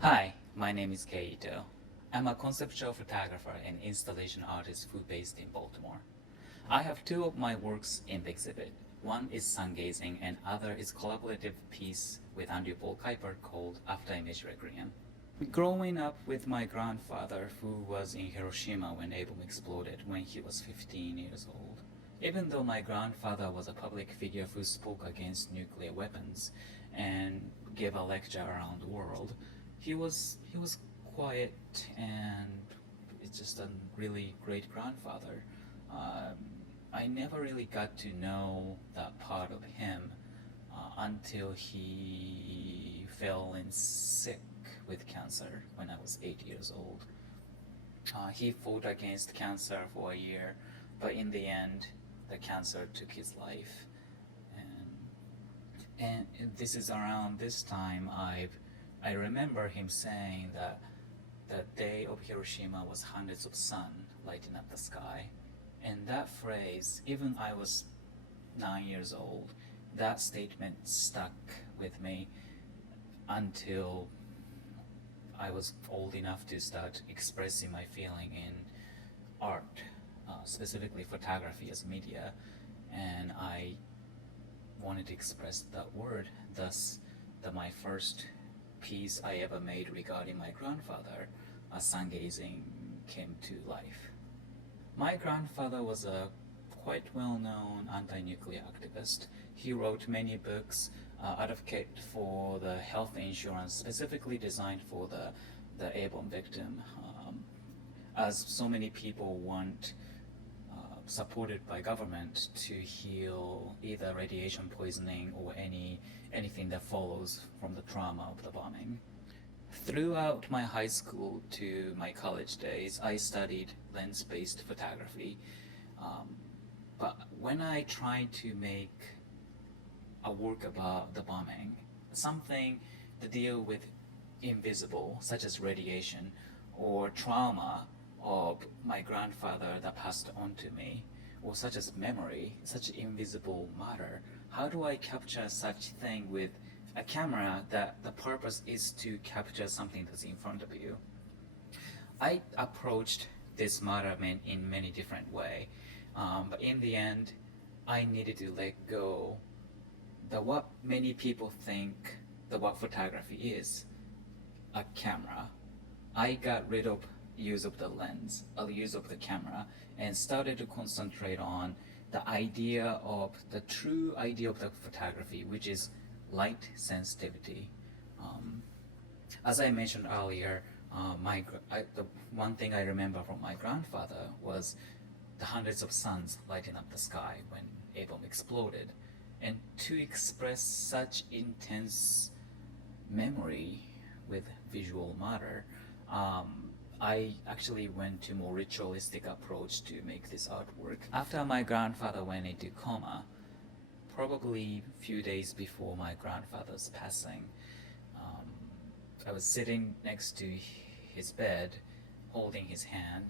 Hi, my name is Kei Ito. I'm a conceptual photographer and installation artist who based in Baltimore. I have two of my works in the exhibit. One is sun gazing and other is collaborative piece with Andrew Paul Kuiper called After Image Requiem. Growing up with my grandfather who was in Hiroshima when a bomb exploded when he was 15 years old. Even though my grandfather was a public figure who spoke against nuclear weapons and gave a lecture around the world, he was quiet and it's just a really great grandfather. Um, I never really got to know that part of him until he fell in sick with cancer when I was 8 years old. He fought against cancer for a year, but in the end, the cancer took his life. And this is around this time I remember him saying that the day of Hiroshima was hundreds of sun lighting up the sky. And that phrase, even I was 9 years old, that statement stuck with me until I was old enough to start expressing my feeling in art, specifically photography as media, and I wanted to express that word. Thus, my first piece I ever made regarding my grandfather, sun gazing, came to life. My grandfather was a quite well-known anti-nuclear activist. He wrote many books, advocate for the health insurance specifically designed for the airborne victim. As so many people want supported by government to heal either radiation poisoning or anything that follows from the trauma of the bombing. Throughout my high school to my college days, I studied lens-based photography. Um, but when I tried to make a work about the bombing, something to deal with invisible, such as radiation or trauma of my grandfather that passed on to me, or such as memory, such invisible matter, how do I capture such thing with a camera that the purpose is to capture something that's in front of you? I approached this matter in many different ways, but in the end, I needed to let go the what many people think the what photography is, a camera. I got rid of use of the lens, use of the camera, and started to concentrate on the true idea of the photography, which is light sensitivity. Um, as I mentioned earlier, the one thing I remember from my grandfather was the hundreds of suns lighting up the sky when a bomb exploded. And to express such intense memory with visual matter, I actually went to more ritualistic approach to make this artwork. After my grandfather went into coma, probably a few days before my grandfather's passing, um, I was sitting next to his bed, holding his hand,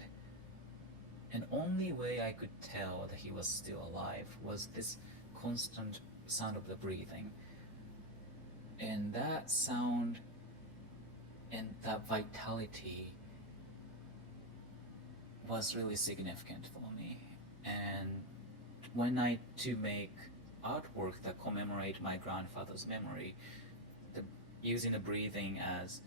and only way I could tell that he was still alive was this constant sound of the breathing. And that sound and that vitality was really significant for me. And when I to make artwork that commemorate my grandfather's memory, the, using the breathing as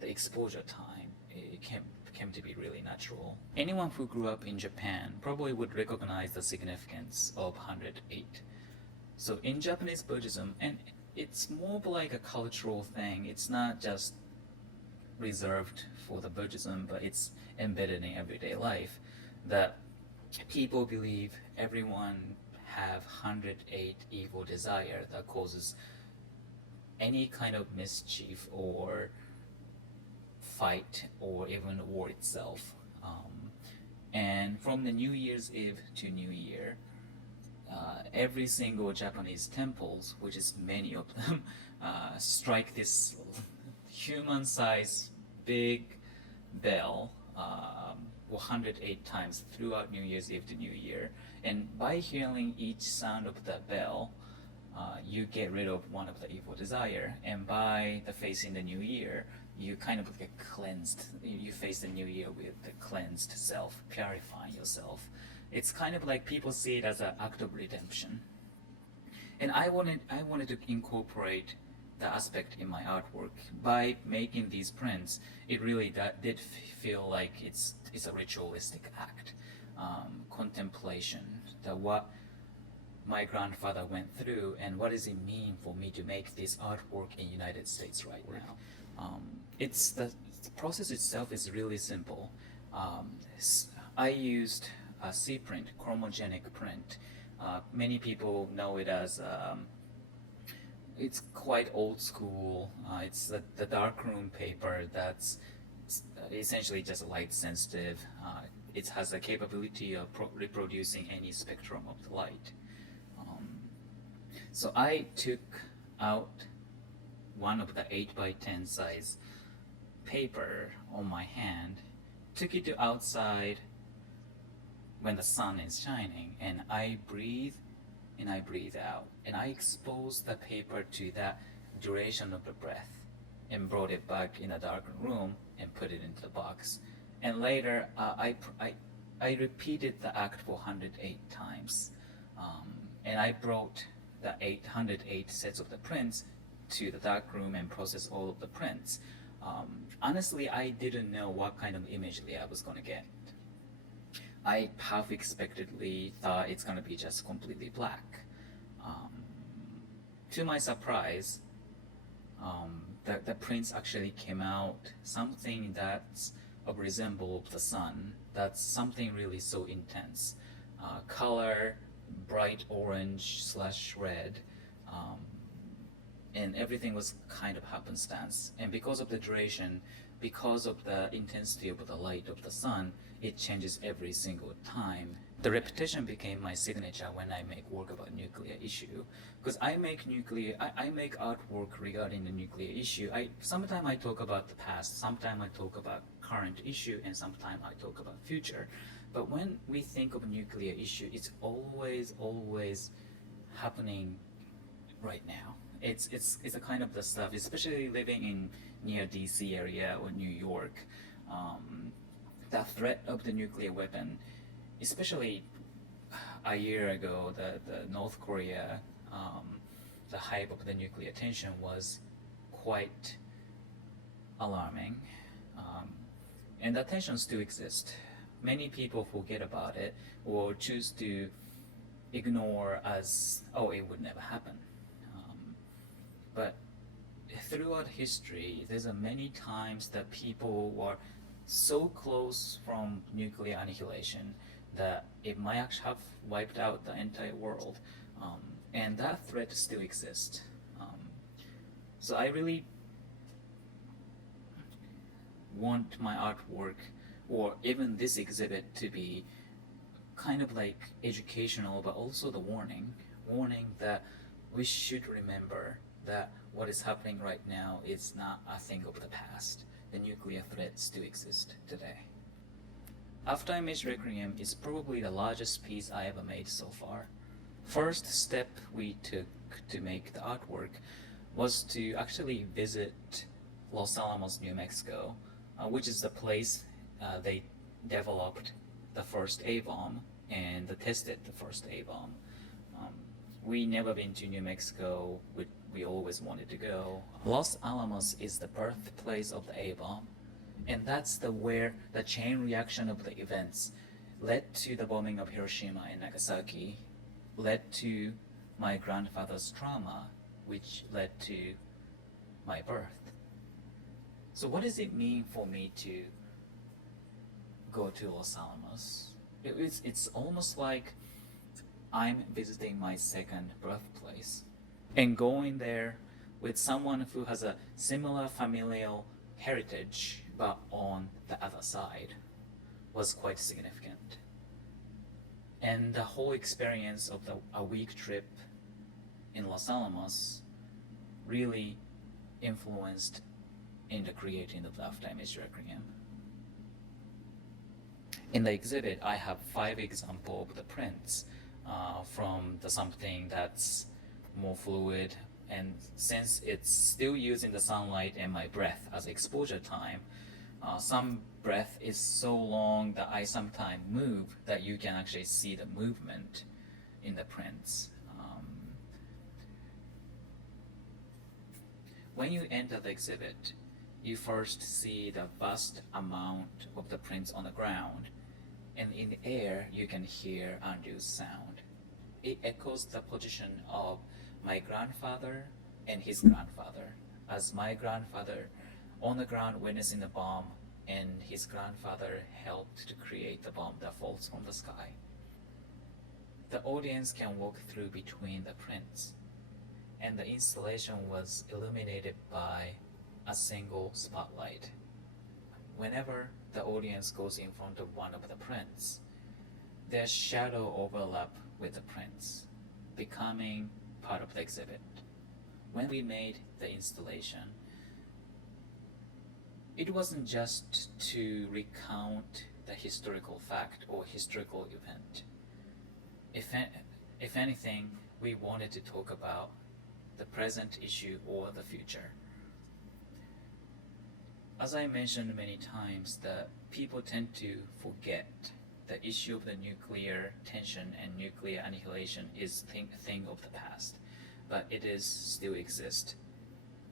the exposure time, it came to be really natural. Anyone who grew up in Japan probably would recognize the significance of 108. So in Japanese Buddhism, and it's more like a cultural thing, it's not just reserved for the Buddhism, but it's embedded in everyday life, that people believe everyone have 108 evil desire that causes any kind of mischief or fight or even war itself. And from the New Year's Eve to New Year, every single Japanese temples, which is many of them, strike this human-sized big bell 108 times throughout New Year's Eve to New Year. And by hearing each sound of the bell, you get rid of one of the evil desire, and by the facing the new year, you kind of get cleansed. You face the new year with the cleansed self, purifying yourself. It's kind of like people see it as an act of redemption. And I wanted to incorporate the aspect in my artwork by making these prints. It really did feel like it's a ritualistic act, contemplation. That what my grandfather went through, and what does it mean for me to make this artwork in United States right now. It's the process itself is really simple. I used a C print, chromogenic print. Many people know it as it's quite old school. It's the darkroom paper that's essentially just light sensitive. It has a capability of reproducing any spectrum of the light. So I took out one of the 8x10 size paper on my hand, took it to outside when the sun is shining, and I breathe and I breathe out, and I expose the paper to that duration of the breath, and brought it back in a dark room and put it into the box. And later I repeated the act for 108 times, and I brought the 808 sets of the prints to the dark room and process all of the prints. Honestly, I didn't know what kind of imagery I was going to get. I half expectedly thought it's going to be just completely black. To my surprise, the prints actually came out something that's a resemble of the sun. That's something really so intense. Color, bright orange / red, and everything was kind of happenstance. And because of the duration, because of the intensity of the light of the sun, it changes every single time. The repetition became my signature when I make work about nuclear issue, because I make artwork regarding the nuclear issue. Sometimes I talk about the past, sometimes I talk about current issue, and sometimes I talk about future. But when we think of nuclear issue, it's always happening right now. It's a kind of the stuff, especially living in near DC area or New York. The threat of the nuclear weapon, especially a year ago, the North Korea, the hype of the nuclear tension was quite alarming, and the tension still exists. Many people forget about it or choose to ignore as, oh, it would never happen. But throughout history, there's many times that people were so close from nuclear annihilation that it might actually have wiped out the entire world. And that threat still exists. So I really want my artwork, or even this exhibit, to be kind of like educational, but also the warning that we should remember that what is happening right now is not a thing of the past. The nuclear threat still exists today. After Image Requiem is probably the largest piece I ever made so far. First step we took to make the artwork was to actually visit Los Alamos, New Mexico, which is the place they developed the first A-bomb and tested the first A-bomb. We never been to New Mexico. We always wanted to go. Los Alamos is the birthplace of the A-bomb, and that's where the chain reaction of the events led to the bombing of Hiroshima and Nagasaki, led to my grandfather's trauma, which led to my birth. So what does it mean for me to go to Los Alamos? It's almost like I'm visiting my second birthplace. And going there with someone who has a similar familial heritage, but on the other side, was quite significant. And the whole experience of a week trip in Los Alamos really influenced in the creating of the After Image Requiem. In the exhibit, I have 5 examples of the prints from something that's more fluid, and since it's still using the sunlight and my breath as exposure time, some breath is so long that I sometimes move that you can actually see the movement in the prints. When you enter the exhibit, you first see the vast amount of the prints on the ground, and in the air you can hear Andrew's sound. It echoes the position of my grandfather and his grandfather, as my grandfather on the ground witnessing the bomb, and his grandfather helped to create the bomb that falls from the sky. The audience can walk through between the prints, and the installation was illuminated by a single spotlight. Whenever the audience goes in front of one of the prints, their shadow overlap with the prints, becoming part of the exhibit. When we made the installation, it wasn't just to recount the historical fact or historical event. If anything, we wanted to talk about the present issue or the future. As I mentioned many times, that people tend to forget the issue of the nuclear tension and nuclear annihilation is a thing of the past, but it is still exists,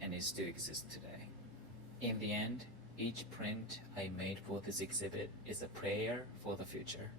and it still exists today. In the end, each print I made for this exhibit is a prayer for the future.